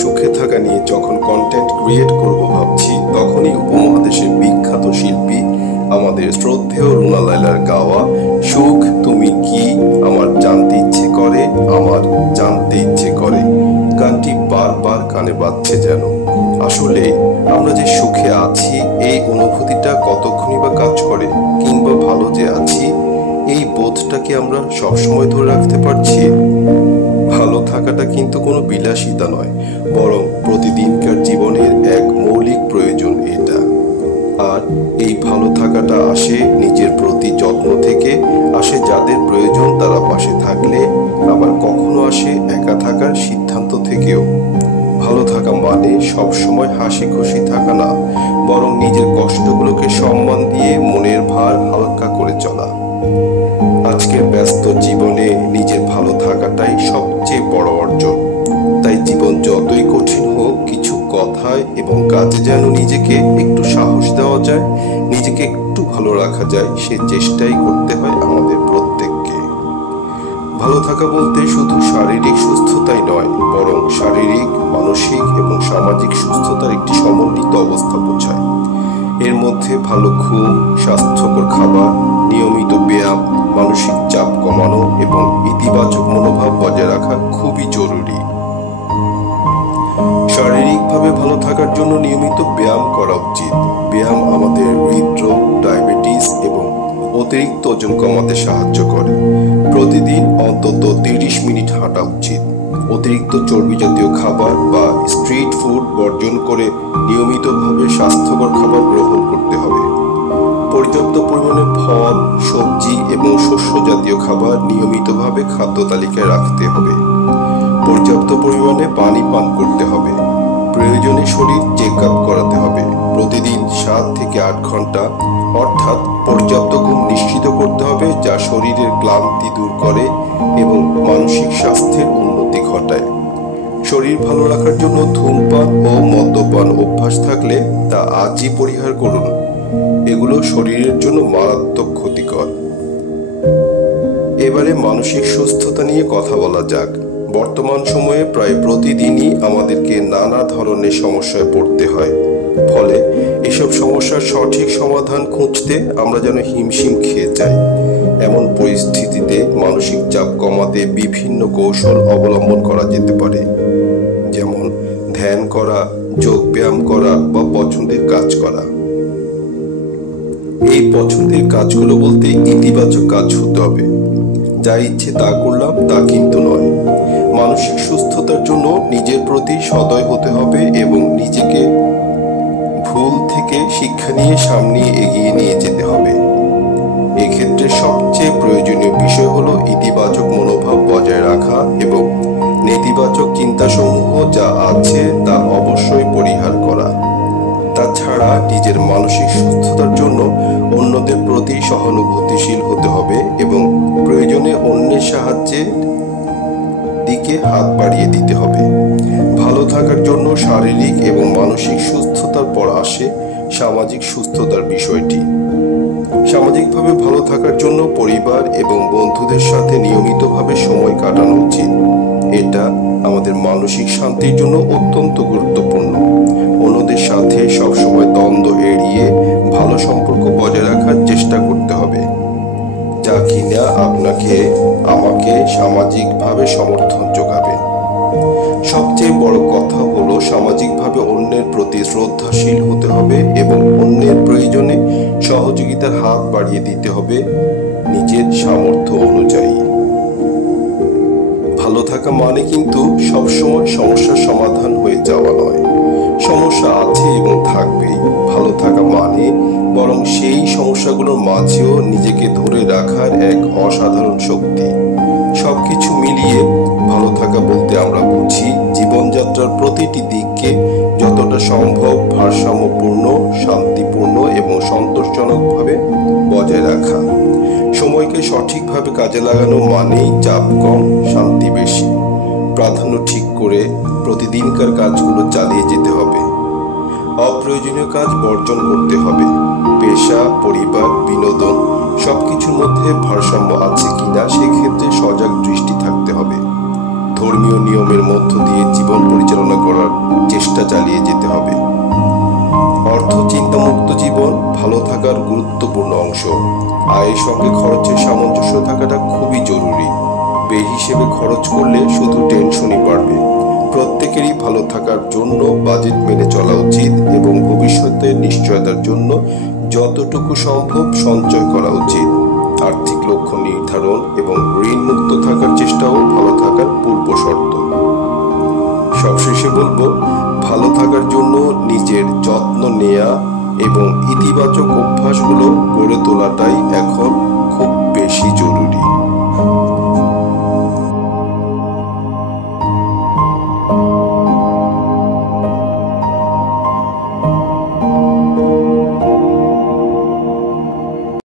সুখে থাকা নিয়ে যখন কন্টেন্ট ক্রিয়েট করব ভাবছি, তখনই উপমহাদেশের বিখ্যাত শিল্পী আমাদের শ্রদ্ধেয় রুনা লায়লার গাওয়া সুখ তুমি কি আমার জানতে ইচ্ছে করে, আমার জানতে ইচ্ছে করে গানটি বারবার কানে বাজছে যেন। আসলে আমরা যে সুখে আছি এই অনুভূতিটা কতক্ষণই বা কাজ করে, কিংবা ভালো যে আছি এই বোধটা কি আমরা সবসময় ধরে রাখতে পারছি? ভালো থাকাটা কিন্তু কোনো বিলাসিতা নয়, বরং প্রতিদিনকার জীবনের এক মৌলিক প্রয়োজন এটা। আর এই ভালো থাকাটা আসে নিজের প্রতি যত্ন থেকে, আসে যাদের প্রয়োজন তারা পাশে থাকলে, আবার কখনো আসে একা থাকার সিদ্ধান্ত থেকেও। ভালো থাকা মানে সবসময় হাসি খুশি থাকা না, বরং নিজের কষ্টগুলোকে সম্মান দিয়ে মনের ভার হালকা করে চলা। আজকের ব্যস্ত জীবনে নিজের ভালো থাকাটাই সবচেয়ে বড় অর্জন। তাই জীবন যতই কঠিন হোক, কিছু কথায় এবং কাজে যেন নিজেকে একটু সাহস দেওয়া যায়, নিজেকে একটু ভালো রাখা যায়, সে চেষ্টাই করতে হয় আমাদের প্রত্যেককে। ভালো থাকা বলতে শুধু শারীরিক সুস্থতাই নয়, বরং শারীরিক, মানসিক এবং সামাজিক সুস্থতার একটি সমন্বিত অবস্থা বোঝায়। এর মধ্যে ভালো ঘুম, স্বাস্থ্যকর খাবার, নিয়মিত ব্যায়াম, মানসিক চাপ কমানো এবং ইতিবাচক মনোভাব বজায় রাখা খুবই জরুরি। শারীরিকভাবে ভালো থাকার জন্য নিয়মিত ব্যায়াম করা উচিত। ব্যায়াম আমাদের হৃদরোগ, ডায়াবেটিস এবং অতিরিক্ত ওজন কমাতে সাহায্য করে। প্রতিদিন অন্তত 30 মিনিট হাঁটা উচিত। অতিরিক্ত চর্বি জাতীয় খাবার বা স্ট্রিট ফুড বর্জন করে নিয়মিতভাবে স্বাস্থ্যকর খাবার গ্রহণ করতে হবে। পর্যাপ্ত পরিমাণে ফল, সবজি এবং শস্য জাতীয় খাবার নিয়মিতভাবে খাদ্য তালিকায় রাখতে হবে। পর্যাপ্ত পরিমাণে পানি পান করতে হবে। প্রয়োজনে শরীর চেক আপ করাতে হবে। প্রতিদিন 7 থেকে 8 ঘন্টা অর্থাৎ পর্যাপ্ত ঘুম নিশ্চিত করতে হবে, যা শরীরের ক্লান্তি দূর করে এবং মানসিক স্বাস্থ্যের উন্নতি ঘটায়। শরীর ভালো রাখার জন্য ধূমপান ও মদ্যপান অভ্যাস থাকলে তা আজই পরিহার করুন। এগুলো শরীরের জন্য মারাত্মক ক্ষতিকর। এবারে মানসিক সুস্থতা নিয়ে কথা বলা যাক। বর্তমান সময়ে প্রায় প্রতিদিনই আমাদেরকে নানা ধরনের সমস্যায় পড়তে হয়। ফলে এসব সমস্যার সঠিক সমাধান খুঁজতে আমরা যেন হিমশিম খেয়ে যাই। এমন পরিস্থিতিতে মানসিক চাপ কমাতে বিভিন্ন কৌশল অবলম্বন করা যেতে পারে, যেমন ধ্যান করা, যোগ ব্যায়াম করা বা পছন্দের কাজ করা। এই পছন্দের কাজগুলো বলতে ইতিবাচক কাজ হতে হবে। যা ইচ্ছে তা করলাম তা কিন্তু নয়। মানসিক সুস্থতার জন্য নিজের প্রতি সদয় হতে হবে এবং নিজেকে ভুল থেকে শিক্ষা নিয়ে সামনে এগিয়ে নিয়ে যেতে হবে। এক্ষেত্রে সবচেয়ে প্রয়োজনীয় বিষয় হলো ইতিবাচক মনোভাব বজায় রাখা এবং নেতিবাচক চিন্তাসমূহ যা আছে তা অবশ্যই পরিহার করা। তাছাড়া নিজের মানসিক সুস্থতার জন্য অন্যদের প্রতি সহানুভূতিশীল হতে হবে এবং প্রয়োজনে অন্যের সাহায্যের দিকে হাত বাড়িয়ে দিতে হবে। ভালো থাকার জন্য শারীরিক এবং মানসিক সুস্থতার পর আসে সামাজিক সুস্থতার বিষয়টি। সামাজিকভাবে ভালো থাকার জন্য পরিবার এবং বন্ধুদের সাথে নিয়মিতভাবে সময় কাটানো উচিত। এটা আমাদের মানসিক শান্তির জন্য অত্যন্ত গুরুত্বপূর্ণ। অন্যদের সাথে সবসময় দ্বন্দ্ব এড়িয়ে ভালো সম্পর্ক বজায় রাখার চেষ্টা করতে হবে, যা কিনা আপনাকে আমাকে সামাজিকভাবে সমর্থন যোগাবে। সবচেয়ে বড় কথা হলো সামাজিকভাবে অন্যের প্রতি শ্রদ্ধাশীল হতে হবে এবং অন্যের প্রয়োজনে সহযোগিতার হাত বাড়িয়ে দিতে হবে নিজের সামর্থ্য অনুযায়ী। ভালো থাকা মানে কিন্তু সবসময় সমস্যার সমাধান হয়ে যাওয়া নয়। সমস্যা আছে এবং থাকবেই। ভালো থাকা মানে বরং সেই সমস্যাগুলোর মাঝেও নিজেকে ধরে রাখার এক অসাধারণ শক্তি। সবকিছু মিলিয়ে ভালো থাকা বলতে আমরা বুঝি জীবনযাত্রার প্রতিটি দিককে যতটা সম্ভব ভারসাম্যপূর্ণ, শান্তিপূর্ণ এবং সন্তোষজনকভাবে বজায় রাখা। সময়কে সঠিকভাবে কাজে লাগানো মানেই চাপ কম, শান্তি বেশি। প্রাধান্য ঠিক করে প্রতিদিনকার কাজগুলো চালিয়ে যেতে হবে। অপ্রয়োজনীয় কাজ বর্জন করতে হবে। পেশা, পরিবার, বিনোদন সবকিছুর মধ্যে ভারসাম্য আছে কিনা সেক্ষেত্রে সজাগ দৃষ্টি থাকতে হবে। ধর্মীয় নিয়মের মধ্য দিয়ে জীবন পরিচালনা করার চেষ্টা চালিয়ে যেতে হবে। অর্থ চিন্তামুক্ত জীবন ভালো থাকার গুরুত্বপূর্ণ অংশ। আয়ের সঙ্গে খরচের সামঞ্জস্য থাকাটা খুবই জরুরি। বেহিসেবে খরচ করলে শুধু টেনশনই বাড়বে। প্রত্যেকেরই ভালো থাকার জন্য বাজেট মেনে চলা উচিত এবং ভবিষ্যতের নিশ্চয়তার জন্য যতটুকু সম্ভব সঞ্চয় করা উচিত। আর্থিক লক্ষ্য নির্ধারণ এবং ঋণ মুক্ত থাকার চেষ্টাও ভালো থাকার পূর্ব শর্ত। সবশেষে বলবো, ভালো থাকার জন্য নিজের যত্ন নেওয়া এবং ইতিবাচক অভ্যাসগুলো গড়ে তোলাটাই